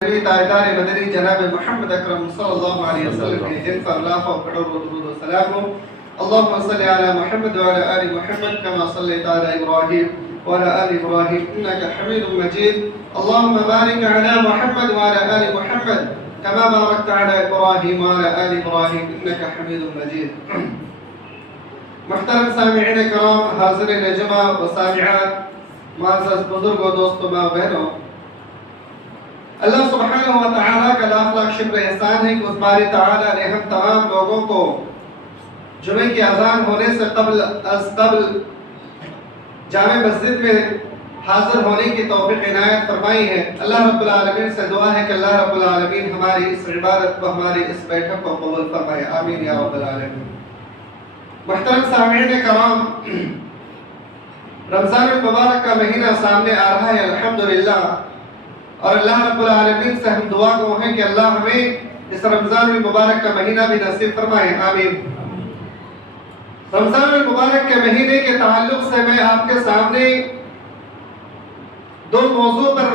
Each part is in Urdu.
تاجدار مدنی جناب محمد اکرم صلی اللہ علیہ وسلم کے جن پر لاکھوں کروڑوں درود و سلام ہو۔ اللهم صل على محمد وعلى آل محمد كما صليت على إبراهيم وعلى آل إبراهيم إنك حميد مجيد. اللهم بارك على محمد وعلى آل محمد كما باركت على إبراهيم وعلى آل إبراهيم إنك حميد مجيد. محترم سامعین کرام، حاضرین جمع و سامعات، معزز بزرگ و دوستو ماں بہنوں، اللہ سبحانہ و تعالیٰ کا لاکھ لاکھ شکر احسان ہے کہ اس باری تعالیٰ نے ہم تمام لوگوں کو جمعے کی اذان ہونے سے قبل جامع مسجد میں حاضر ہونے کی توفیق عنایت فرمائی ہے۔ اللہ رب العالمین سے دعا ہے کہ اللہ رب العالمین ہماری اس عبادت کو، ہماری اس بیٹھک کو قبول فرمائے، آمین یا رب العالمین۔ محترم سامعین کرام، رمضان المبارک کا مہینہ سامنے آ رہا ہے الحمدللہ، اور اللہ رب العالمین سے ہم دعا گو ہیں کہ اللہ ہمیں اس رمضان المبارک کا مہینہ بھی نصیب فرمائے، آمین۔ رمضان المبارک کے مہینے کے تعلق سے میں آپ کے سامنے دو موضوع پر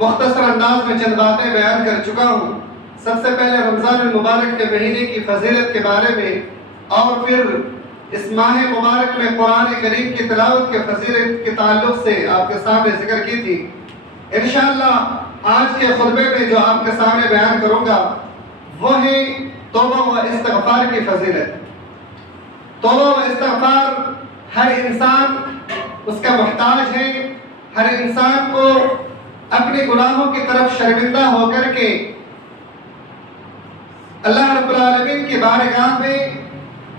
مختصر انداز میں چند باتیں بیان کر چکا ہوں۔ سب سے پہلے رمضان المبارک کے مہینے کی فضیلت کے بارے میں، اور پھر اس ماہ مبارک میں قرآن کریم کی تلاوت کے فضیلت کے تعلق سے آپ کے سامنے ذکر کی تھی۔ انشاءاللہ آج کے خطبے میں جو آپ کے سامنے بیان کروں گا وہ ہے توبہ و استغفار کی فضیلت۔ توبہ و استغفار ہر انسان اس کا محتاج ہے۔ ہر انسان کو اپنے گناہوں کی طرف شرمندہ ہو کر کے اللہ رب العالمین کی بارگاہ میں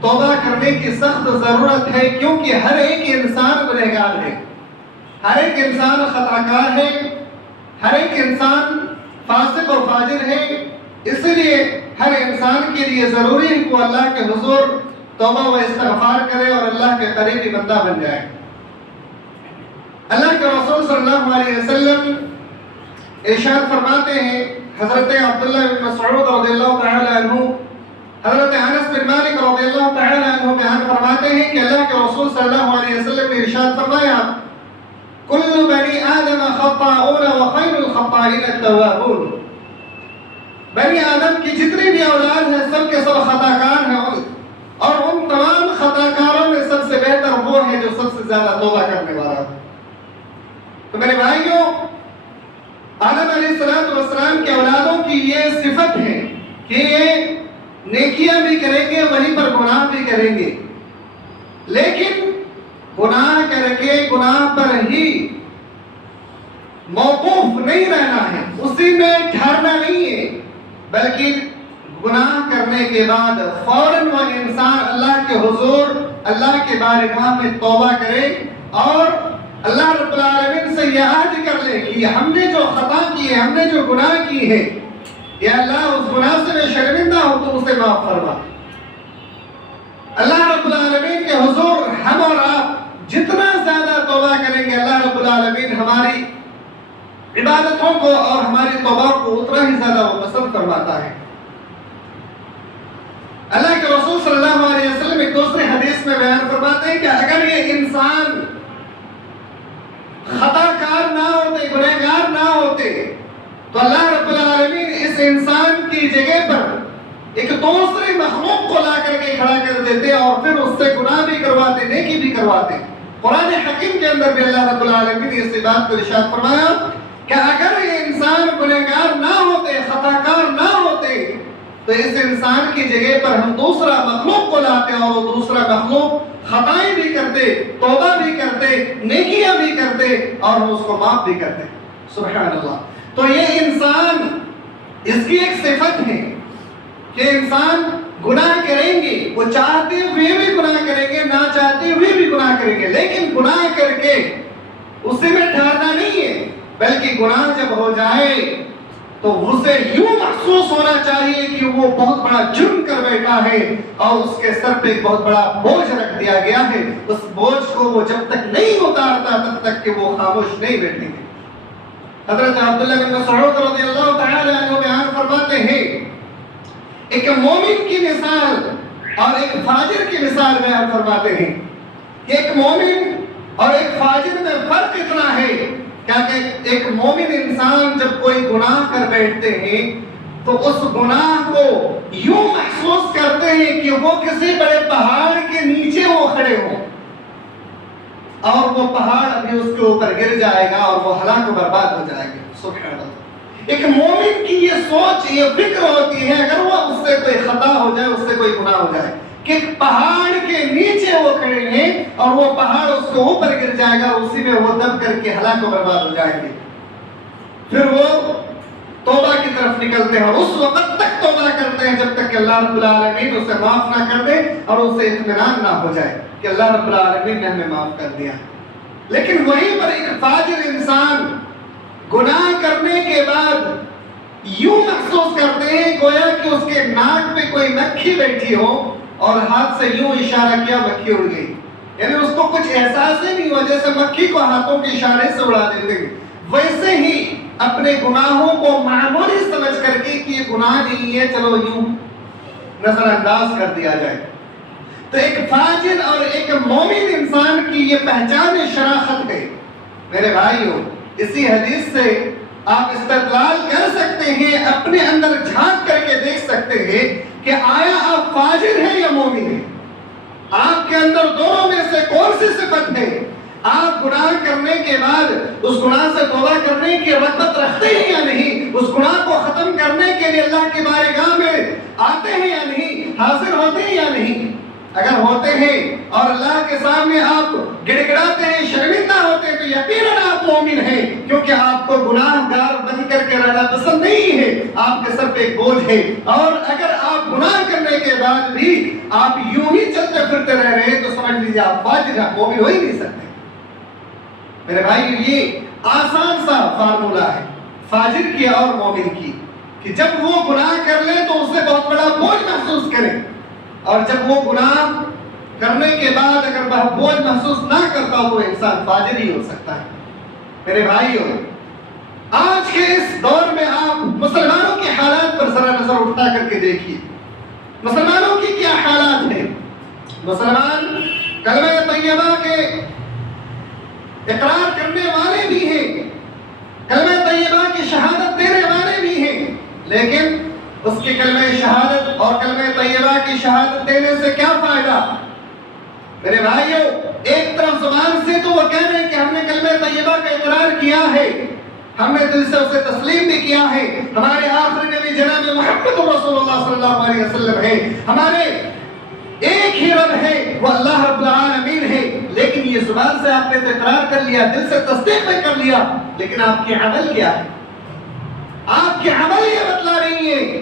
توبہ کرنے کی سخت ضرورت ہے، کیونکہ ہر ایک انسان گنہگار ہے، ہر ایک انسان خطا کار ہے، ہر ایک انسان فاسق و فاجر ہے۔ اس لیے ہر انسان کے لیے ضروری ہے کہ وہ اللہ کے حضور توبہ و استغفار کرے اور اللہ کے قریبی بندہ بن جائے۔ اللہ کے رسول صلی اللہ علیہ وسلم ارشاد فرماتے ہیں، حضرت عبداللہ بن مسعود رضی اللہ تعالی عنہ، حضرت انس بن مالک رضی اللہ تعالی عنہ بیان فرماتے ہیں کہ اللہ کے رسول صلی اللہ علیہ وسلم نے ارشاد فرمایا، کل بنی آدم خطاؤون وخیر الخطائین التوابون۔ بنی آدم کی جتنی بھی اولاد ہیں سب کے سب خطا کار ہیں، اور ان تمام خطا کاروں میں سب سے بہتر وہ ہے جو سب سے زیادہ توبہ کرنے والا ہے۔ تو میرے بھائیوں، آدم علیہ السلام کے اولادوں کی یہ صفت ہے کہ یہ نیکیاں بھی کریں گے، وہیں پر گناہ بھی کریں گے، لیکن گناہ کر کے گناہ پر ہی موقوف نہیں رہنا ہے، اسی میں ٹھہرنا نہیں ہے، بلکہ گناہ کرنے کے بعد فوراً وہ انسان اللہ کے حضور، اللہ کے بارگاہ میں توبہ کرے اور اللہ رب العالمین سے یہ عہد کر لے کہ ہم نے جو خطا کی ہے، ہم نے جو گناہ کی ہے، یا اللہ اس گناہ سے میں شرمندہ ہوں تو اسے معاف فرما۔ اللہ رب العالمین کے حضور ہم اور آپ جتنا زیادہ توبہ کریں گے، اللہ رب العالمین ہماری عبادتوں کو اور ہماری توبہ کو اتنا ہی زیادہ وہ پسند فرماتا ہے۔ اللہ کے رسول صلی اللہ علیہ وسلم ایک دوسرے حدیث میں بیان فرماتے ہیں کہ اگر یہ انسان خطا کار نہ ہوتے، گنہگار نہ ہوتے، تو اللہ رب العالمین اس انسان کی جگہ پر ایک دوسرے مخلوق کو لا کر کے کھڑا کر دیتے اور پھر اس سے گناہ بھی کرواتے، نیکی بھی کرواتے۔ قرآن حکیم کے اندر بھی اللہ رب العالمین نے اس بات کو ارشاد فرمایا کہ اگر یہ انسان گنہگار نہ ہوتے، خطا کار نہ ہوتے، تو اس انسان کی جگہ پر ہم دوسرا مخلوق کو لاتے اور وہ دوسرا مخلوق خطائیں بھی کرتے، توبہ بھی کرتے، نیکیاں بھی کرتے اور ہم اس کو معاف بھی کرتے۔ سبحان اللہ۔ تو یہ انسان، اس کی ایک صفت ہے کہ انسان گناہ کریں گے، وہ چاہتے ہوئے بھی گناہ کریں گے، نہ چاہتے ہوئے بھی گناہ کریں گے، لیکن گناہ کر کے اسی میں ٹھہرنا نہیں ہے، بلکہ گناہ جب ہو جائے تو اسے یوں محسوس ہونا چاہیے کہ وہ بہت بڑا جرم کر بیٹھا ہے اور اس کے سر پہ ایک بہت بڑا بوجھ رکھ دیا گیا ہے۔ اس بوجھ کو وہ جب تک نہیں اتارتا تب تک کہ وہ خاموش نہیں بیٹھیں گے۔ حضرت عبداللہ بن مسعود رضی اللہ تعالی عنہ بیان فرماتے ہیں، ایک مومن کی مثال اور ایک فاجر کی مثال بیان فرماتے ہیں کہ ایک مومن اور ایک فاجر میں فرق اتنا ہے کیا کہ ایک مومن انسان جب کوئی گناہ کر بیٹھتے ہیں تو اس گناہ کو یوں محسوس کرتے ہیں کہ وہ کسی بڑے پہاڑ کے نیچے وہ کھڑے ہوں اور وہ پہاڑ ابھی اس کے اوپر گر جائے گا اور وہ ہلاک و برباد ہو جائے گا. سبحان اللہ. ایک مومن کی یہ سوچ یہ فکر ہوتی ہے اگر وہ اس سے کوئی خطا ہو جائے اس سے کوئی گناہ ہو جائے کہ پہاڑ کے نیچے وہ کھڑے ہیں اور وہ پہاڑ اس کے اوپر گر جائے گا, اسی میں وہ دب کر کے ہلاک و برباد ہو جائیں گے. پھر وہ توبہ کی طرف نکلتے ہیں اور اس وقت تک توبہ کرتے ہیں جب تک کہ اللہ رب العالمین اسے معاف نہ کر دے اور اسے اطمینان نہ ہو جائے کہ اللہ رب العالمین نے ہمیں معاف کر دیا. لیکن وہیں پر ایک فاجر انسان گناہ کرنے کے بعد یوں محسوس کرتے ہیں گویا کہ اس کے ناک پہ کوئی مکھی بیٹھی ہو اور ہاتھ سے یوں اشارہ کیا مکھی اڑ گئی. یعنی اس کو کچھ احساس ہی نہیں ہوا, جیسے مکھی کو ہاتھوں کے اشارے سے اڑا دیتے ہیں ویسے ہی اپنے گناہوں کو معمولی سمجھ کر کے کہ یہ گناہ نہیں ہے چلو یوں نظر انداز کر دیا جائے. تو ایک فاجر اور ایک مومن انسان کی یہ پہچان شراخت ہے. میرے بھائیو, اسی حدیث سے آپ استدلال کر سکتے ہیں, اپنے اندر جھانک کر کے دیکھ سکتے ہیں کہ آیا آپ فاجر ہیں یا مومن ہیں. آپ کے اندر دونوں میں سے کون سی صفت ہے؟ آپ گناہ کرنے کے بعد اس گناہ سے توبہ کرنے کی رغبت رکھتے ہیں یا نہیں؟ اس گناہ کو ختم کرنے کے لیے اللہ کی بارگاہ میں آتے ہیں یا نہیں؟ حاضر ہوتے ہیں یا نہیں؟ اگر ہوتے ہیں اور اللہ کے سامنے آپ گڑ گڑاتے ہیں, شرمندہ ہوتے ہیں, تو یقیناً آپ مومن ہیں, کیونکہ آپ کو گناہ گار بن کر کے رہنا پسند نہیں ہے, آپ کے سر پہ ایک بوجھ ہے. اور اگر آپ گناہ کرنے کے بعد بھی آپ یوں ہی چلتے پھرتے رہ رہے ہیں تو سمجھ لیجیے آپ فاجر ہیں, مومن ہو ہی نہیں سکتے. میرے بھائی, یہ آسان سا فارمولہ ہے فاجر کی اور مومن کی, کہ جب وہ گناہ کر لیں تو اسے بہت بڑا بوجھ محسوس کریں, اور جب وہ گناہ کرنے کے بعد اگر وہ بوجھ محسوس نہ کرتا ہو تو انسان فاجر ہی ہو سکتا ہے. میرے بھائیو, آج کے اس دور میں آپ مسلمانوں کے حالات پر ذرا نظر اٹھا کر کے دیکھیے. مسلمانوں کی کیا حالات ہیں؟ مسلمان کلمہ طیبہ کے اقرار کرنے والے بھی ہیں, کلمہ طیبہ کی شہادت دینے والے بھی ہیں, لیکن اس کی کلمہ شہادت اور کلمہ طیبہ کی شہادت دینے سے کیا فائدہ؟ میرے بھائیو, ایک طرف زبان سے تو وہ کہہ رہے ہیں کہ ہم نے کلمہ طیبہ کا اقرار کیا ہے, ہم نے دل سے اسے تسلیم بھی کیا ہے, ہمارے آخری نبی جناب محمد رسول اللہ صلی اللہ علیہ وسلم ہے, ہمارے ایک ہی رب ہے وہ اللہ رب العالمین ہے. لیکن یہ زبان سے آپ نے اقرار کر لیا, دل سے تصدیق بھی کر لیا, لیکن آپ کی عمل کیا ہے؟ آپ کی عمل یہ بتلا رہی ہے,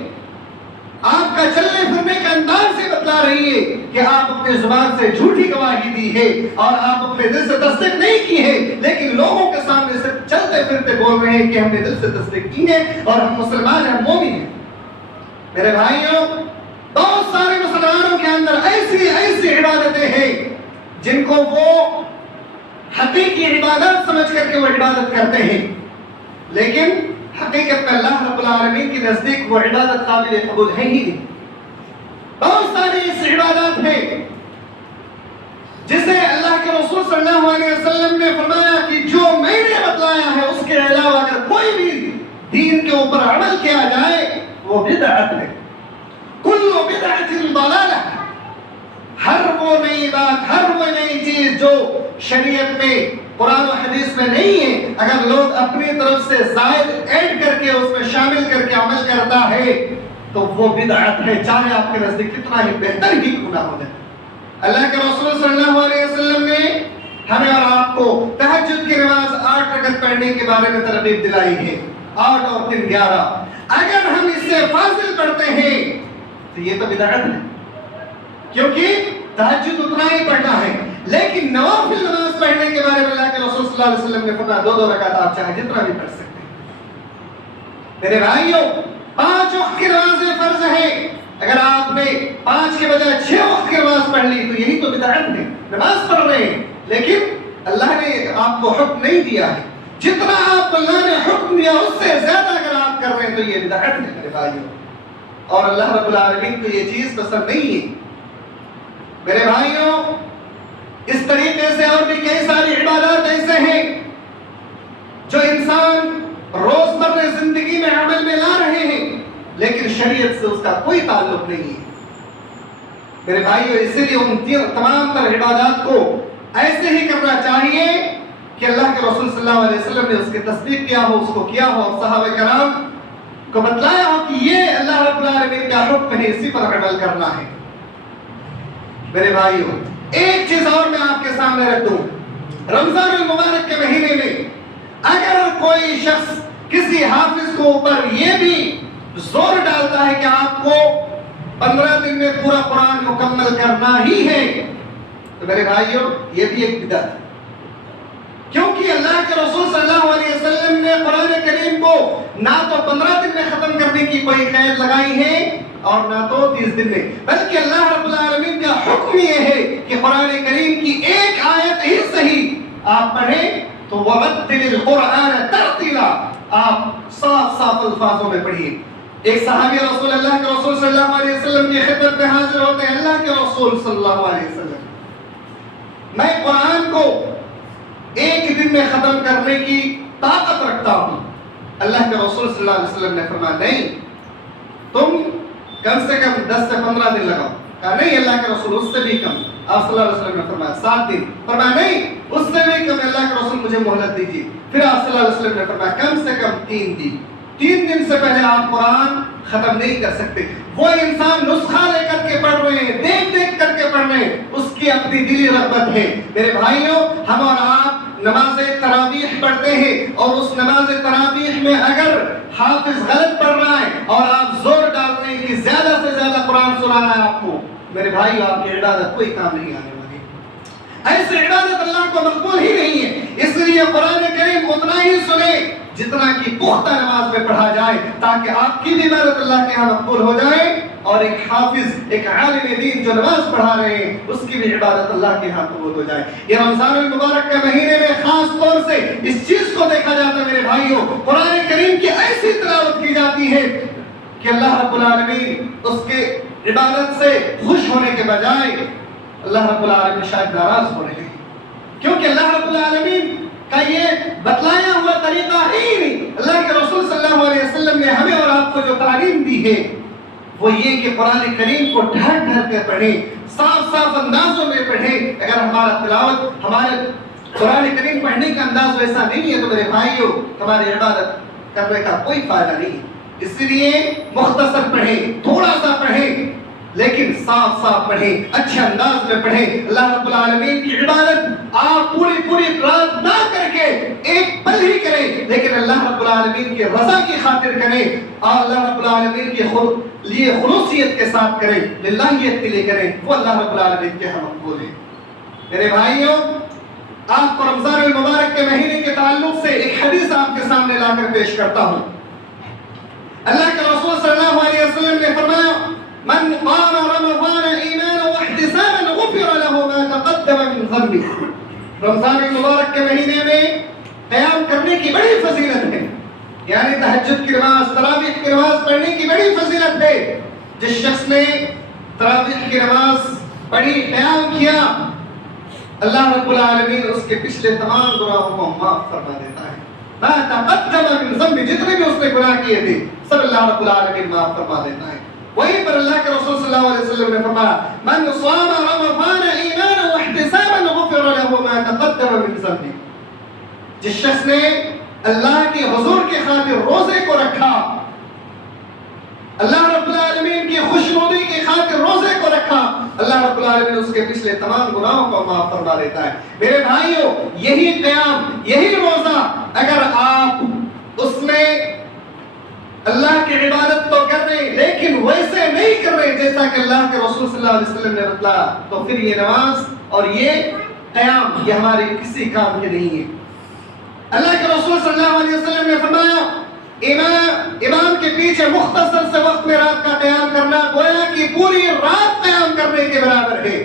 آپ کا چلنے پھرنے کا انداز سے بتلا رہی ہے کہ آپ اپنے زبان سے جھوٹی گواہی دی ہے اور آپ اپنے دل سے تصدیق نہیں کی ہے, لیکن لوگوں کے سامنے صرف چلتے پھرتے بول رہے ہیں کہ ہم نے دل سے تصدیق کی ہے اور ہم مسلمان ہیں, مومن ہیں. میرے بھائیوں, بہت سارے مسلمانوں کے اندر ایسی عبادتیں ہیں جن کو وہ حقیقی عبادت سمجھ کر کے وہ عبادت کرتے ہیں, لیکن حقیقت میں اللہ رب العالمین کی نزدیک وہ عبادت قابل قبول ہے ہی نہیں. بہت ساری ایسی عبادات ہیں جسے اللہ کے رسول صلی اللہ علیہ وسلم نے فرمایا کہ جو میں نے بتلایا ہے اس کے علاوہ اگر کوئی بھی دین کے اوپر عمل کیا جائے وہ بدعت ہے. کل بدعت ضلالہ, ہر وہ نئی بات, ہر وہ نئی چیز جو شریعت میں قرآن و حدیث میں نہیں ہے, اگر لوگ اپنی طرف سے زائد ایڈ کر کے اس میں شامل کر کے عمل کرتا ہے تو وہ بدعت ہے, چاہے آپ کے نزدیک کتنا ہی بہتر ہی کیوں نہ ہو جائے. اللہ کے رسول صلی اللہ علیہ وسلم نے ہمیں اور آپ کو تہجد کی نماز 8 رکعت پڑھنے کے بارے میں ترغیب دلائی ہے, 8 اور 3 11. اگر ہم اس سے فاضل پڑھتے ہیں تو یہ تو بدعت ہے, کیونکہ تہجد اتنا ہی پڑھنا ہے, لیکن نوافل نماز پڑھنے کے بارے میں اللہ کے رسول صلی اللہ علیہ وسلم نے فرمایا 2 رکعت آپ چاہے جتنا بھی پڑھ سکتے ہیں. میرے بھائیوں, 5 وقت کی نمازیں فرض ہیں, اگر آپ نے 5 کے بجائے 6 وقت کی نماز پڑھ لی تو یہی تو بدعت ہے. نماز پڑھ رہے ہیں لیکن اللہ نے آپ کو حکم نہیں دیا ہے, جتنا آپ اللہ نے حکم دیا اس سے زیادہ اگر آپ کر رہے ہیں تو یہ بدعت ہے میرے بھائیوں, اور اللہ رب العالمین کو یہ چیز پسند نہیں ہے. میرے بھائیوں, اس طریقے سے اور بھی کئی ساری عبادات ایسے ہیں جو انسان روزمرہ زندگی میں عمل میں لا رہے ہیں لیکن شریعت سے اس کا کوئی تعلق نہیں ہے۔ میرے بھائیو، اسی لیے ان تمام تر عبادات کو ایسے ہی کرنا چاہیے کہ اللہ کے رسول صلی اللہ علیہ وسلم نے اس کی تصدیق کیا ہو، اس کو کیا ہو، اور صحابہ کرام کو بتلایا ہو کہ یہ اللہ رب العالمین کا حکم ہے، اسی پر عمل کرنا ہے۔ میرے بھائیو، ایک چیز اور میں آپ کے سامنے رکھ دوں، رمضان المبارک کے مہینے میں اگر کوئی شخص کسی حافظ کو اوپر یہ بھی زور ڈالتا ہے کہ آپ کو 15 دن میں پورا قرآن مکمل کرنا ہی ہے، تو میرے بھائیو یہ بھی ایک بدعت ہے، کیونکہ اللہ کے رسول صلی اللہ علیہ وسلم نے قرآن کریم کو نہ تو 15 دن میں ختم کرنے کی کوئی قید لگائی ہے اور نہ تو 30 دن میں، بلکہ اللہ رب العالمین کا حکم یہ ہے کہ قرآن کریم کی ایک آیت ہی صحیح آپ پڑھیں تو وَرَتِّلِ الْقُرْآنَ تَرْتِيلًا، آپ صاف صاف الفاظوں میں پڑھیے۔ ایک صحابی رسول اللہ کے رسول صلی اللہ علیہ وسلم کی خدمت میں حاضر ہوتے ہیں، اللہ کے رسول صلی اللہ علیہ وسلم، میں قرآن کو ایک دن میں ختم کرنے کی طاقت رکھتا ہوں۔ اللہ کے رسول صلی اللہ علیہ وسلم نے فرمایا نہیں، تم کم سے کم 10 سے 15 دن لگاؤ۔ کہا نہیں اللہ کے رسول، اس سے بھی کم۔ آپ صلی اللہ علیہ وسلم نے فرمایا 7 دن۔ فرمایا نہیں، اس سے بھی کم، اللہ کے رسول مجھے مہلت دیجیے۔ پھر آپ صلی اللہ علیہ وسلم نے فرمایا کم سے کم 3 دن۔ 3 دن سے پہلے آپ قرآن ختم نہیں کر سکتے۔ وہ انسان نسخہ لے کر کے پڑھ رہے ہیں، دیکھ دیکھ کر کے پڑھ رہے ہیں، اس کی اپنی دلی رغبت ہے۔ میرے بھائیوں، ہم اور آپ نماز تراویح پڑھتے ہیں اور اس نماز تراویح میں اگر حافظ غلط پڑھ رہا ہے اور آپ زور ڈال رہے ہیں کہ زیادہ سے زیادہ قرآن سنانا ہے آپ کو، میرے بھائیو آپ کی عبادت کوئی کام نہیں آنے والی۔ ایسی عبادت اللہ کو مقبول ہی نہیں ہے۔ اس لیے قرآن کریم اتنا ہی سنیں جتنا کہ پختہ نماز میں پڑھا جائے، تاکہ آپ کی بھی عبادت اللہ کے ہاں مقبول ہو جائے اور ایک حافظ، ایک عالم دین جو نماز پڑھا رہے ہیں، اس کی بھی عبادت اللہ کے ہاں قبول ہو جائے۔ یہ رمضان المبارک کے مہینے میں خاص طور سے اس چیز کو دیکھا جاتا ہے میرے بھائیوں، قرآن کریم کی ایسی تلاوت کی جاتی ہے کہ اللہ رب العالمین اس کے عبادت سے خوش ہونے کے بجائے اللہ رب العالمین شاید ناراض ہو رہے ہیں، کیونکہ اللہ رب العالمین کا یہ بتلایا ہوا طریقہ ہی نہیں۔ اللہ کے رسول صلی اللہ علیہ وسلم نے ہمیں اور آپ کو جو تعلیم دی ہے وہ یہ کہ قرآن کریم کو ڈھر ڈھر کے پڑھیں، صاف صاف اندازوں میں پڑھیں۔ اگر ہمارا تلاوت، ہمارے قرآن کریم پڑھنے کا انداز ویسا نہیں ہے تو میرے بھائیوں ہماری عبادت کرنے کا کوئی فائدہ نہیں ہے۔ اس لیے مختصر پڑھیں، تھوڑا سا پڑھیں، لیکن صاف صاف پڑھیں، اچھے انداز میں پڑھیں۔ اللہ رب العالمین کی عبادت آپ پوری رات نہ کر کے ایک پل ہی کریں، لیکن اللہ رب العالمین کی رضا کی خاطر کریں اور اللہ رب العالمین کے لیے خلوصیت کے ساتھ کریں، للہیت کے لیے کریں، وہ اللہ رب العالمین کے ہم مقبول ہیں۔ میرے بھائیوں، آپ کو رمضان المبارک کے مہینے کے تعلق سے ایک حدیث آپ کے سامنے لا کر پیش کرتا ہوں۔ اللہ کے رسول صلی اللہ علیہ وسلم نے فرمایا من قام رمضان ایمانا واحتسابا غفر له ما تقدم من ذنبه۔ رمضان المبارک کے مہینے میں قیام کرنے کی بڑی فضیلت ہے، یعنی تہجد کی نماز، تراویح کی نماز پڑھنے کی بڑی فضیلت ہے۔ جس شخص نے تراویح کی نماز پڑھی، قیام کیا، اللہ رب العالمین اس کے پچھلے تمام گناہوں کو معاف فرما دیتا ہے۔ ما تقدم من ذنب، جتنے بھی اس نے گناہ کیے تھے سب اللہ رب العالمین معاف فرما دیتا ہے۔ وہیں پر اللہ کے رسول صلی اللہ علیہ وسلم نے فرمایا من صام رمضان ایمانا واحتسابا غفر له ما تقدم من ذنبه۔ جس شخص نے اللہ کے حضور کے خاطر روزے کو رکھا، اللہ رب العالمین کی خوشنودی کی خاطر روزے کو رکھا، اللہ رب العالمین اس کے پچھلے تمام گناہوں کو معاف فرما دیتا ہے۔ میرے بھائیوں، یہی قیام، یہی روزہ اگر آپ اس میں اللہ کی عبادت تو کر رہے ہیں لیکن ویسے نہیں کر رہے جیسا کہ اللہ کے رسول صلی اللہ علیہ وسلم نے بتلایا، تو پھر یہ نماز اور یہ قیام یہ ہمارے کسی کام کے نہیں ہے۔ اللہ کے رسول صلی اللہ علیہ وسلم نے فرمایا امام کے پیچھے مختصر سے وقت میں رات کا قیام کرنا گویا کہ پوری رات قیام کرنے کے برابر ہے۔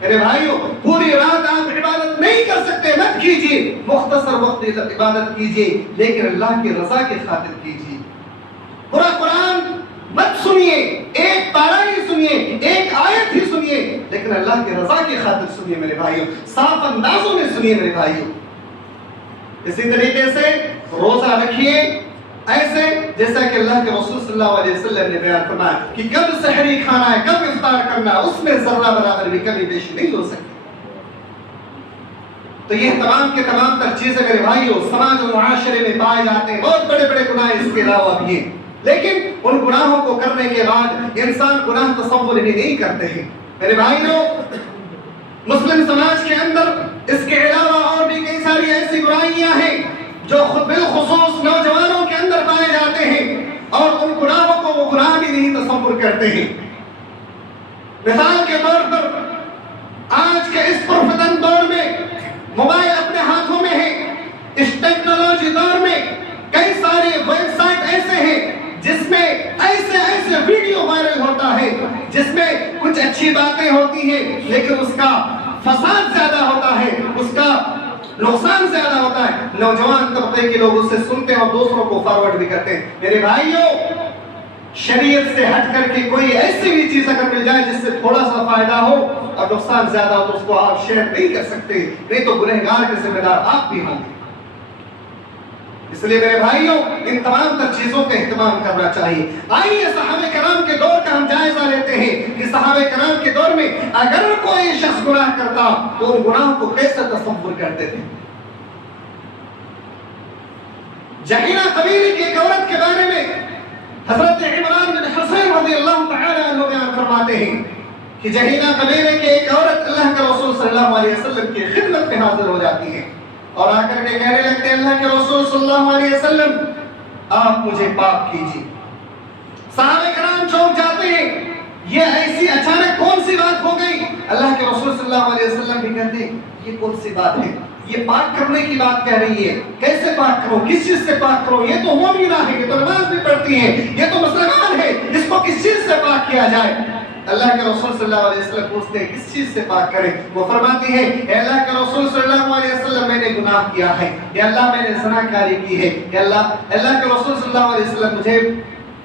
میرے بھائیوں، پوری رات آپ عبادت نہیں کر سکتے، مت کیجیے، مختصر وقت عبادت کیجیے، لیکن اللہ کی رضا کی خاطر کیجیے۔ پورا قرآن مت سنیے، ایک پارہ ہی سنیے، ایک آیت ہی سنیے، لیکن اللہ کی رضا کی خاطر سنیے میرے بھائیوں، صاف اندازوں میں سنیے میرے بھائیوں۔ اسی طریقے سے روزہ رکھیے ایسے جیسا کہ اللہ کے رسول صلی اللہ علیہ وسلم نے بیان فرمایا کہ کب سحری کھانا ہے، کب افطار کرنا ہے، اس میں ذرہ برابر بھی کمی بیشی نہیں ہو سکتی۔ تو یہ تمام کے تمام تر چیزیں میرے بھائیوں سماج و معاشرے میں پائے جاتے ہیں، بہت بڑے بڑے گناہ اس کے علاوہ بھی ہیں، لیکن ان گناہوں کو کرنے کے بعد انسان گناہ تصور ہی نہیں کرتے ہیں۔ میرے بھائیوں مسلم سماج کے اندر اس کے علاوہ اور بھی کئی ساری ایسی برائیاں ہیں جو خود بالخصوص نوجوانوں کے اندر پائے جاتے ہیں، اور ان گناہوں کو وہ گناہ بھی نہیں تصور کرتے ہیں۔ مثال کے طور پر آج کے اس پرفتن دور میں موبائل اپنے ہاتھوں میں ہے، اس ٹیکنالوجی دور میں کئی سارے ویب سائٹ ایسے ہیں جس میں ایسے ویڈیو وائرل ہوتا ہے جس میں کچھ اچھی باتیں ہوتی ہیں لیکن اس کا فساد زیادہ ہوتا ہے، اس کا نقصان زیادہ ہوتا ہے۔ نوجوان طبقے کے لوگ اسے سنتے ہیں اور دوسروں کو فارورڈ بھی کرتے ہیں۔ میرے بھائیوں شریعت سے ہٹ کر کے کوئی ایسی بھی چیز اگر مل جائے جس سے تھوڑا سا فائدہ ہو اور نقصان زیادہ ہو تو اس کو آپ شیئر نہیں کر سکتے، نہیں تو گنہگار کے ذمہ دار آپ بھی ہوں گے۔ اس لیے میرے بھائیوں ان تمام تر چیزوں کا اہتمام کرنا چاہیے۔ آئیے صحابہ کرام کے دور کا ہم جائزہ لیتے ہیں کہ صحابہ کرام کے دور میں اگر کوئی شخص گناہ کرتا تو ان گناہوں کو کیسے تصور کرتے تھے۔ جہینہ قبیلے کی ایک عورت کے بارے میں حضرت عمران بن حسین رضی اللہ تعالی عنہ بیان فرماتے ہیں کہ جہینہ قبیلے کی ایک عورت اللہ کے رسول صلی اللہ علیہ وسلم کی خدمت میں حاضر ہو جاتی ہے اور آ کر کے کہنے لگتے ہیں اللہ کے رسول صلی اللہ علیہ وسلم آپ مجھے پاک کیجیے۔ صحابہ کرام چونک جاتے ہیں، یہ ایسی اچانک کون سی بات ہو گئی؟ اللہ کے رسول صلی اللہ علیہ وسلم بھی کہتے ہیں یہ کون سی بات ہے؟ یہ پاک کرنے کی بات کہہ رہی ہے، کیسے پاک کرو، کس چیز سے پاک کرو؟ یہ تو مومنہ ہے، یہ تو نماز بھی پڑھتی ہے، یہ تو مسلمان ہے، اس کو کس چیز سے پاک کیا جائے؟ اللہ کے رسول صلی اللہ علیہ وسلم پوچھتے ہیں کس چیز سے پاک کریں؟ وہ فرماتی ہے اے اللہ کے رسول صلی اللہ علیہ وسلم میں نے گناہ کیا ہے، یا اللہ میں نے زناکاری کی ہے، یا اللہ کے رسول صلی اللہ علیہ وسلم مجھے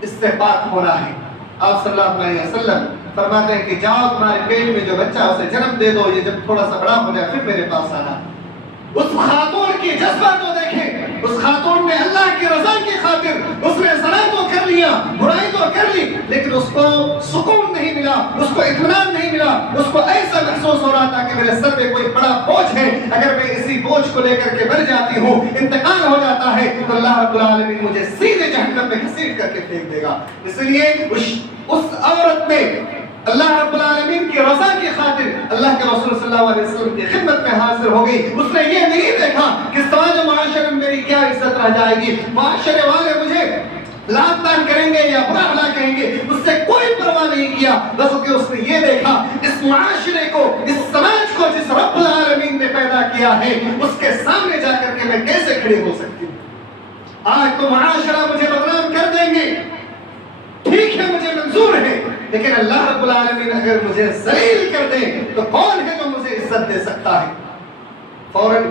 اس سے پاک ہونا ہے۔ آپ صلی اللہ علیہ وسلم فرماتے ہیں کہ جاؤ تمہارے پیٹ میں جو بچہ اسے جنم دے دو، یہ جب تھوڑا سا بڑا ہو جائے پھر میرے پاس آنا۔ اس خاتون کی جذبہ کو دیکھیں، اس خاتون نے اللہ کی رضا کی خاطر اس نے زنا تو کر لیا، برائی تو کر لی، لیکن اس کو سکون نہیں ملا، اس کو اطمینان نہیں ملا، اس کو ایسا محسوس ہو رہا تھا کہ میرے سر پہ کوئی بڑا بوجھ ہے، اگر میں اسی بوجھ کو لے کر کے مر جاتی ہوں، انتقال ہو جاتا ہے تو اللہ رب العالمین مجھے سیدھے جہنم میں گھسیٹ کر کے پھینک دے گا۔ اس لیے اس عورت نے اللہ رب العالمین کی رضا کی خاطر اللہ کے رسول صلی اللہ علیہ وسلم کی خدمت میں حاضر ہو گئی۔ اس نے یہ نہیں دیکھا کہ سماج و معاشرے میں میری کیا عزت رہ جائے گی، معاشرے والے مجھے لعن طعن کریں گے یا برا بھلا کہیں گے، اس سے کوئی پرواہ نہیں کیا، بلکہ اس نے یہ دیکھا اس معاشرے کو، اس سماج کو جس رب العالمین نے پیدا کیا ہے اس کے سامنے جا کر کے میں کیسے کھڑی ہو سکتی ہوں۔ آج تو معاشرہ مجھے بدنام کر دیں گے، ٹھیک ہے مجھے منظور ہے، لیکن اللہ رب العالمین اگر مجھے ذلیل کر دے تو کون ہے جو مجھے عزت دے سکتا ہے؟ فوراً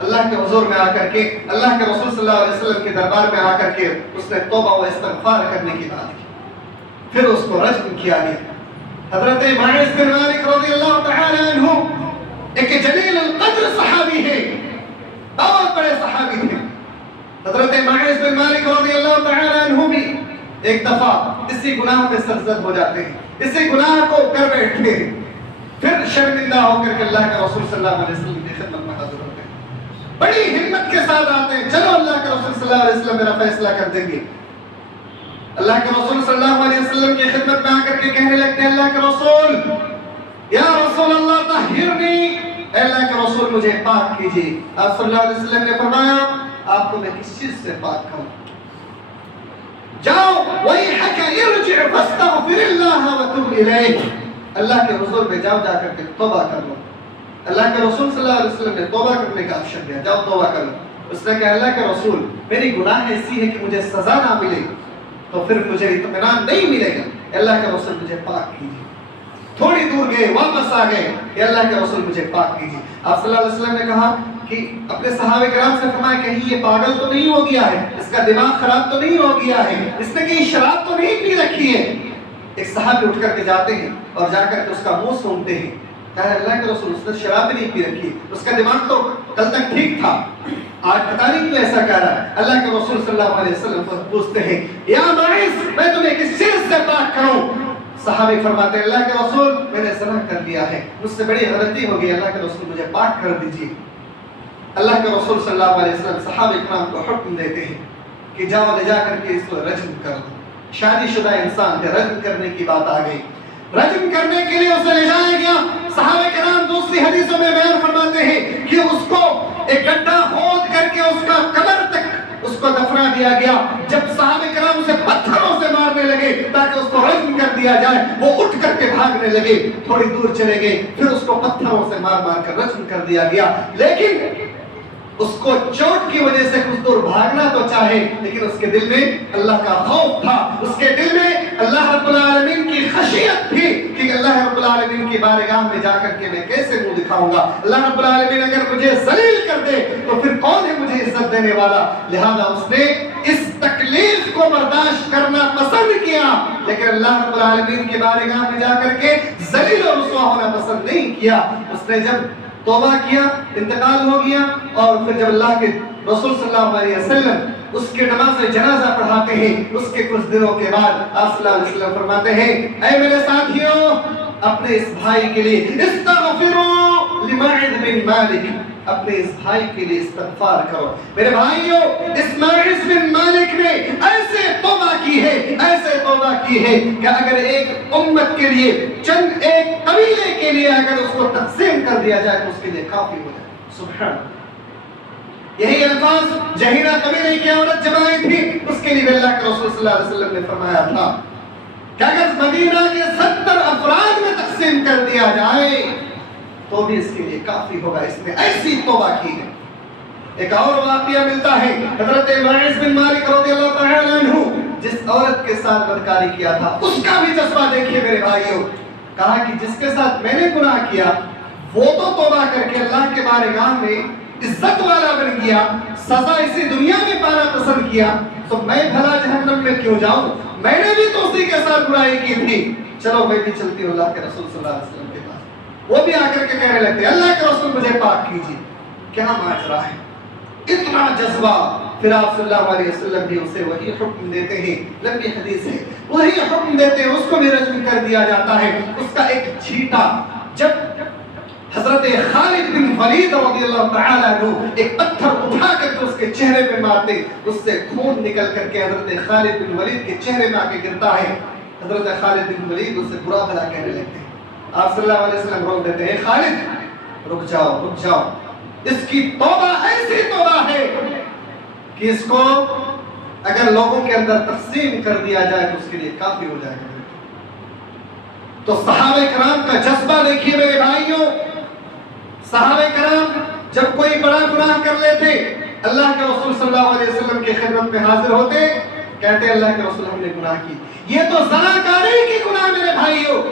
اللہ کے حضور میں آ کر کے، اللہ کے رسول صلی اللہ علیہ وسلم کے دربار میں آ کر کے اس نے توبہ و استغفار کرنے کی بات کی، پھر اس کو رجم کیا گیا۔ حضرت ماعز بن مالک رضی اللہ تعالی عنہ ایک جلیل القدر صحابی ہے، بہت بڑے صحابی تھے۔ حضرت ماعز بن مالک رضی اللہ تعالی عنہ بھی ایک دفعہ اسی گناہ میں سرزد ہو جاتے ہیں، اسی گناہ کو کر بیٹھتے ہیں، پھر شرمندہ ہو کر کے اللہ کے رسول صلی اللہ علیہ وسلم کی خدمت میں حاضر ہوتے ہیں، بڑی ہمت کے ساتھ آتے ہیں، چلو اللہ کے رسول صلی اللہ علیہ وسلم میرا فیصلہ کر دیں گے۔ اللہ کے رسول صلی اللہ علیہ وسلم کی خدمت میں آ کر کے کہنے لگتے ہیں اللہ کے رسول یا رسول اللہ طہرنی، اے اللہ کے رسول مجھے پاک کیجیے۔ آپ صلی اللہ علیہ وسلم نے فرمایا آپ کو میں کس چیز سے پاک کروں؟ جاؤ وَيْحَكَ اِرْجِعْ فَاسْتَغْفِرِ اللَّهَ وَتُبْ إِلَيْهِ، اللہ کے حضور میں جاؤ جا کر کے توبہ کر لو۔ اللہ کے رسول صلی اللہ علیہ وسلم نے توبہ کرنے کا آپشن دیا، جاؤ توبہ کر لو۔ اس نے کہا اللہ کے رسول میری گناہ ایسی ہے کہ مجھے سزا نہ ملے تو پھر مجھے اطمینان نہیں ملے گا، اللہ کے رسول مجھے پاک کیجیے۔ تھوڑی دور گئے واپس آ گئے کہ اللہ کے رسول مجھے پاک کیجیے۔ آپ صلی اللہ علیہ وسلم نے کہا کہ اپنے صحابہ کرام سے فرمایا کہیں یہ پاگل تو نہیں ہو گیا ہے، اس کا دماغ خراب تو نہیں ہو گیا ہے، اس نے کہیں شراب تو نہیں پی رکھی ہے؟ ایک صحابی اٹھ کر کے جاتے ہیں اور جا کر کے اس کا منہ سونتے ہیں، کہا اللہ کے رسول اس نے شراب بھی نہیں پی رکھی، اس کا دماغ تو کل تک ٹھیک تھا، آج پتہ نہیں کیوں ایسا کہہ رہا ہے۔ اللہ کے رسول صلی اللہ علیہ وسلم کو پوچھتے ہیں یا ماعز میں تمہیں کس چیز سے پاک کروں؟ صحابی فرماتے ہیں اللہ کے رسول میں نے زنا کر لیا ہے، مجھ سے بڑی غلطی ہو گئی، اللہ کے رسول مجھے پاک کر دیجیے۔ اللہ کے رسول صلی اللہ علیہ وسلم صحابہ کرام کو حکم دیتے ہیں کہ جاؤ لے جا کر کے اس کو رجم کر دو۔ شادی شدہ انسان کے رجم کرنے کی بات آ گئی، رجم کرنے کے لیے اسے لے جایا گیا۔ صحابہ کرام دوسری حدیثوں میں بیان فرماتے ہیں کہ اس کو ایک گڈھا کھود کر کے اس کا قبر تک اس کو دفنا دیا گیا۔ جب صحابہ کرام اسے پتھروں سے مارنے لگے تاکہ اس کو رجم کر دیا جائے، وہ اٹھ کر کے بھاگنے لگے، تھوڑی دور چلے گئے، پھر اس کو پتھروں سے مار مار کر رجم کر دیا گیا۔ لیکن اس کو چوٹ کی وجہ سے کچھ دور بھاگنا تو چاہے، لیکن اس کے دل میں اللہ کا خوف تھا، اس کے دل میں اللہ رب العالمین کی خشیت تھی کہ اللہ رب العالمین کی بارگاہ میں جا کر کے میں کیسے منہ دکھاؤں گا، اللہ رب العالمین اگر مجھے ذلیل کر دے تو پھر کون ہے مجھے عزت دینے والا۔ لہذا اس نے اس تکلیف کو برداشت کرنا پسند کیا، لیکن اللہ رب العالمین کی بارگاہ میں جا کر کے ذلیل و رسوا ہونا پسند نہیں کیا۔ اس نے جب توبہ کیا، انتقال ہو گیا، اور پھر جب اللہ کے رسول صلی اللہ علیہ وسلم اس کے نماز جنازہ پڑھاتے ہیں، اس کے کچھ دنوں کے بعد آپ صلی اللہ علیہ وسلم فرماتے ہیں اے میرے ساتھیوں، اپنے اس بھائی کے لیے استغفروا لماعز بن مالک، اپنے اس بھائی کے لیے استغفار کرو۔ میرے بھائیوں، اس ماعز بن مالک نے ایسے توبہ کی ہے، ایسے توبہ کی ہے کہ اگر ایک امت کے لیے، چند ایک قبیلے کے لیے اگر اس کو تقسیم کر دیا جائے تو اس کے لیے کافی ہو جائے۔ سبحان، یہی الفاظ جہینہ قبیلے کی عورت جب آئی تھی، اس کے لیے اللہ کے رسول صلی اللہ علیہ وسلم نے فرمایا تھا کہ اگر مدینہ کے 70 افراد میں تقسیم کر دیا جائے تو بھی اس کے لیے کافی ہوگا۔ اس نے ایسی توبہ کی ہے۔ ایک اور واقعہ ملتا ہے، حضرت ماعز بن مالک رضی اللہ تعالی عنہ جس عورت کے ساتھ بدکاری کیا تھا، اس کا بھی جذبہ دیکھیے میرے بھائیوں۔ کہا کہ جس کے ساتھ میں نے گناہ کیا وہ تو توبہ کر کے اللہ کے بارگاہ میں عزت والا بن گیا، سزا اسی دنیا میں پانا پسند کیا، تو میں بھلا جہنم میں کیوں جاؤں؟ میں نے بھی تو اسی کے ساتھ برائی کی تھی، چلو میں بھی چلتی ہوں اللہ کے رسول صلی اللہ علیہ وسلم کے پاس۔ وہ بھی آ کر کے کہنے لگتے اللہ کے رسول مجھے پاک کیجیے۔ کیا ماجرا ہے، اتنا جذبہ۔ پھر آپ صلی اللہ علیہ وسلم بھی اسے وہی حکم دیتے ہیں، لمبی حدیث ہے، وہی حکم دیتے ہیں، اس کو بھی رجم کر دیا جاتا ہے۔ اس کا ایک چھینٹا جب حضرت خالد بن ولید رضی اللہ تعالیٰ عنہ ایک پتھر اٹھا کر کے اس کے چہرے پہ مارتے، اس سے خون نکل کر کے حضرت خالد بن ولید کے چہرے میں آ کے گرتا ہے۔ حضرت خالد بن ولید اس سے برا بھلا کہنے لگتے ہیں۔ آپ صلی اللہ علیہ وسلم روک دیتے ہیں خالد رک جاؤ رک جاؤ، اس کی توبہ ایسی توبہ ہے کہ اس کو اگر لوگوں کے اندر تقسیم کر دیا جائے تو اس کے لیے کافی ہو جائے گا۔ تو صحابہ کرام کا جذبہ دیکھیے میرے بھائیوں۔ صحابہ کرام جب کوئی بڑا گناہ کر لیتے، اللہ کے رسول صلی اللہ علیہ وسلم کی خدمت میں حاضر ہوتے، کہتے اللہ کے رسول ہم نے گناہ کی۔ یہ تو زناکاری کی گناہ میرے بھائیوں،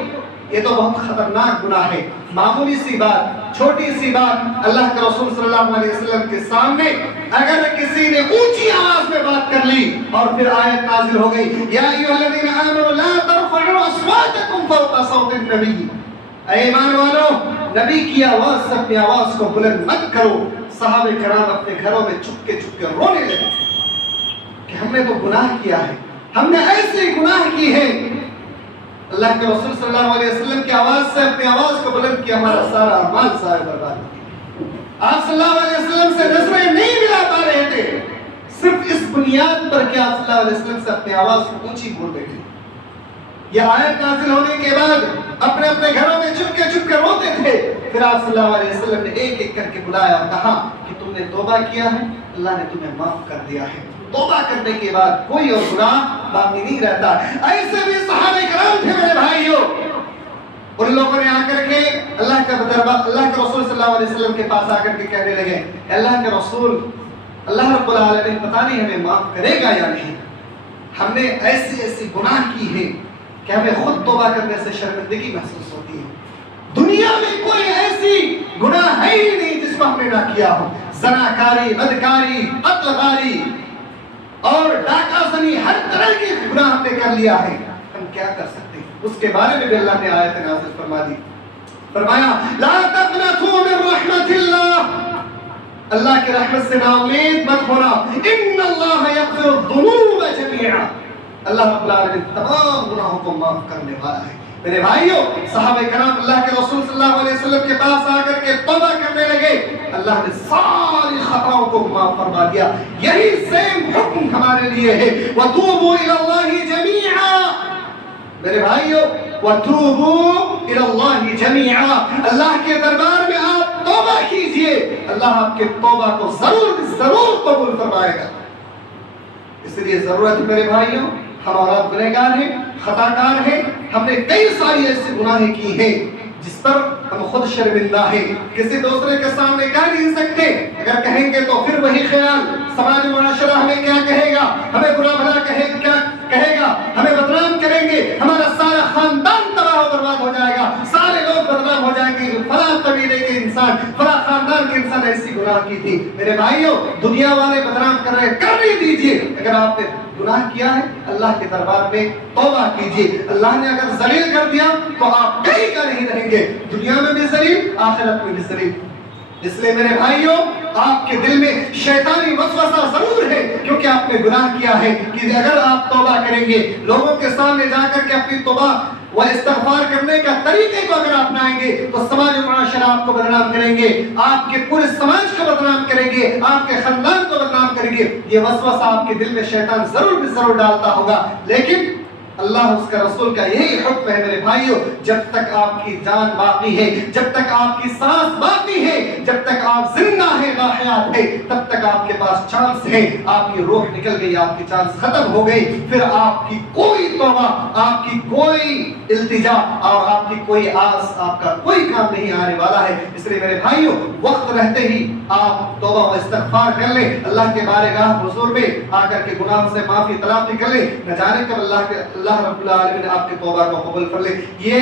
یہ تو بہت خطرناک گناہ ہے۔ معمولی سی بات، چھوٹی سی بات، اللہ کے رسول صلی اللہ علیہ وسلم کے سامنے اگر کسی نے اونچی آواز میں بات کر لی اور پھر آیت نازل ہو گئی یا ایھا الذین آمنوا لا ترفعوا اصواتکم فوق صوت النبی، اے ایمان والو نبی کی آواز سے اپنی آواز کو بلند مت کرو۔ صحابہ کرام اپنے گھروں میں چھپ کے رونے لگے کہ ہم نے تو گناہ کیا ہے، ہم نے ایسے گناہ کی ہے۔ اللہ کے رسول صلی اللہ علیہ وسلم کی آواز سے اپنی آواز کو بلند کیا، ہمارا سارا اعمال سارے برباد ہو گئے۔ آپ صلی اللہ علیہ وسلم سے نظریں نہیں ملا پا رہے تھے، صرف اس بنیاد پر کہ آپ صلی اللہ علیہ وسلم سے اپنی آواز کو اونچی بول بیٹھے۔ یہ آیت نازل ہونے کے بعد اپنے اپنے گھروں میں چھپ کے روتے تھے۔ پھر آپ صلی اللہ علیہ وسلم نے ایک ایک کر کے بلایا اور کہا کہ تم نے توبہ کیا ہے، اللہ نے تمہیں معاف کر دیا ہے۔ توبہ کرنے کے بعد کوئی اور گناہ باقی نہیں رہتا۔ ایسے بھی صحابہ کرام تھے میرے بھائیوں، ان لوگوں نے آ کر کے اللہ کے رسول صلی اللہ علیہ وسلم کے پاس آ کر کے کہنے لگے اللہ کے رسول، اللہ رب العالمین پتہ نہیں ہمیں معاف کرے گا یا نہیں، ہم نے ایسی گناہ کی ہے کہ ہمیں خود توبہ کرنے سے شرمندگی محسوس ہوتی ہے۔ دنیا میں کوئی ایسی گناہ ہے ہی نہیں جس کو ہم نے نہ کیا ہو، زناکاری، بدکاری، قتل غاری اور ڈاکہ زنی، ہر طرح کی گناہ ہم نے کر لیا ہے۔ ہم کیا کر سکتے ہیں؟ اس کے بارے میں بھی اللہ نے آیت نازل فرما دی فرمایا لا تقنطوا من رحمت اللہ، اللہ کی رحمت سے نا امید مت ہونا، ان اللہ یغفر الذنوب جميعا، اللہ رب العالمین تمام گناہوں کو معاف کرنے والا ہے۔ میرے بھائیوں، صحابہ کرام اللہ کے رسول صلی اللہ علیہ وسلم کے پاس آ کر کے توبہ کرنے لگے، اللہ نے ساری خطاؤں کو معاف فرما دیا۔ یہی سیم حکم ہمارے لیے ہے، وَتُوبُوا إِلَى اللَّهِ جَمِيعًا۔ میرے بھائیوں، وَتُوبُوا إِلَى اللَّهِ جَمِيعًا، اللہ کے دربار میں آپ توبہ کیجئے، اللہ آپ کے توبہ کو ضرور قبول فرمائے گا۔ اس لیے ضرورت ہے میرے بھائیوں، ہم اور آپ گنہگار ہیں، خطا کار ہیں، ہم نے کئی ساری ایسی گناہیں کی ہیں جس پر ہم خود شرمندہ ہیں، کسی دوسرے کے سامنے کہہ نہیں سکتے، اگر کہیں گے تو پھر وہی خیال، سماج معاشرہ ہمیں کیا کہے گا، ہمیں برا بھلا کیا کہے گا، ہمیں بدنام کریں گے، ہمارا سارا خاندان تباہ و برباد ہو جائے گا، سارے لوگ بدنام ہو جائیں گے، فلاں قبیلے کے انسان، فلاں خاندان کے انسان ایسی گناہ کی تھی۔ میرے بھائیوں، دنیا والے بدنام کر رہے ہیں، کرنے دیجئے، اگر آپ نے گناہ کیا ہے اللہ کے دربار میں توبہ کیجئے، اللہ نے اگر ذلیل کر دیا تو آپ کہیں کا نہیں رہیں گے، دنیا میں بھی ذلیل، آخرت میں بھی ذلیل۔ اس لیے میرے بھائیوں، آپ کے دل میں شیطانی وسوسہ ضرور ہے، کیونکہ آپ نے گناہ کیا ہے، کہ اگر آپ توبہ کریں گے، لوگوں کے سامنے جا کر کے اپنی توبہ و استغفار کرنے کا طریقے کو اگر اپنائیں گے تو سماج و معاشرہ آپ کو بدنام کریں گے، آپ کے پورے سماج کو بدنام کریں گے، آپ کے خاندان کو بدنام کریں گے۔ یہ وسوسہ آپ کے دل میں شیطان ضرور ڈالتا ہوگا، لیکن اللہ اس کا رسول کا یہی حکم ہے میرے بھائیوں، جب تک آپ کی جان باقی ہے، جب تک آپ کی سانس باقی ہے، جب تک آپ زندہ ہیں، باحیات ہیں، تب تک آپ کے پاس چانس ہے۔ آپ کی روح نکل گئی، آپ کی چانس ختم ہو گئی، پھر آپ کی کوئی توبہ، آپ کی کوئی التجا اور آپ کی کوئی آس، آپ کا کوئی کام نہیں آنے والا ہے۔ اس لیے میرے بھائیوں، وقت رہتے ہی آپ توبہ و استغفار کر لیں، اللہ کے بارگاہ حضور میں آ کر کے گناہوں سے معافی تلافی کر لیں، نہ جانے کب اللہ رب العالمین آپ کے توبہ کو قبول کر لے۔ یہ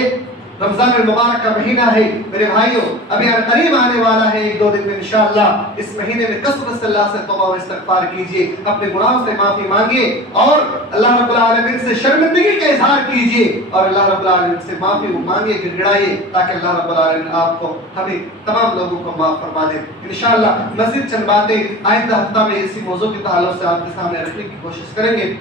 رمضان المبارک کا مہینہ ہے میرے بھائیوں، ابھی قریب آنے والا ہے، 1-2 دن میں انشاءاللہ۔ اس مہینے میں کثرت سے اللہ سے توبہ و استغفار کیجئے، اپنے گناہوں سے معافی مانگیے اور اللہ رب العالمین سے شرمندگی کا اظہار کیجئے اور اللہ رب العالمین سے معافی مانگیے، گڑگڑائیے، تاکہ اللہ رب العالمین آپ کو، ہمیں تمام لوگوں کو معاف فرما دے انشاءاللہ۔ مزید چند باتیں آئندہ ہفتہ میں اسی موضوع کے تعلق سے آپ کے سامنے رکھنے کی کوشش کریں گے۔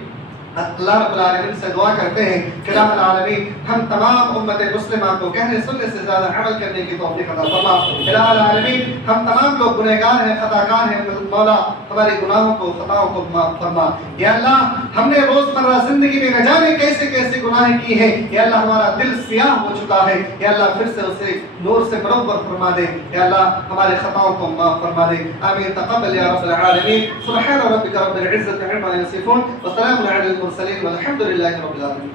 اللہ رب العالمین سے دعا کرتے ہیں کہ رب العالمین ہم تمام امت مسلمہ کو کہنے سننے سے زیادہ عمل کرنے کی توفیق عطا فرما۔ رب العالمین ہم تمام لوگ گنہگار ہیں، خطا کار ہیں، مولا ہمارے گناہوں کو، خطاؤں کو معاف فرما۔ یا اللہ، ہم نے روزمرہ زندگی میں نہ جانے کیسے کیسے گناہیں کی ہیں، یا اللہ ہمارا دل سیاہ ہو چکا ہے، یا اللہ پھر سے اسے نور سے منور فرما دے، یا اللہ ہمارے خطاؤں کو معاف فرما دے۔ آمین تقبل یا رب العالمین۔ سبحان ربک رب العزة عما یصفون وسلام علی المرسلین والحمد للہ رب العالمین۔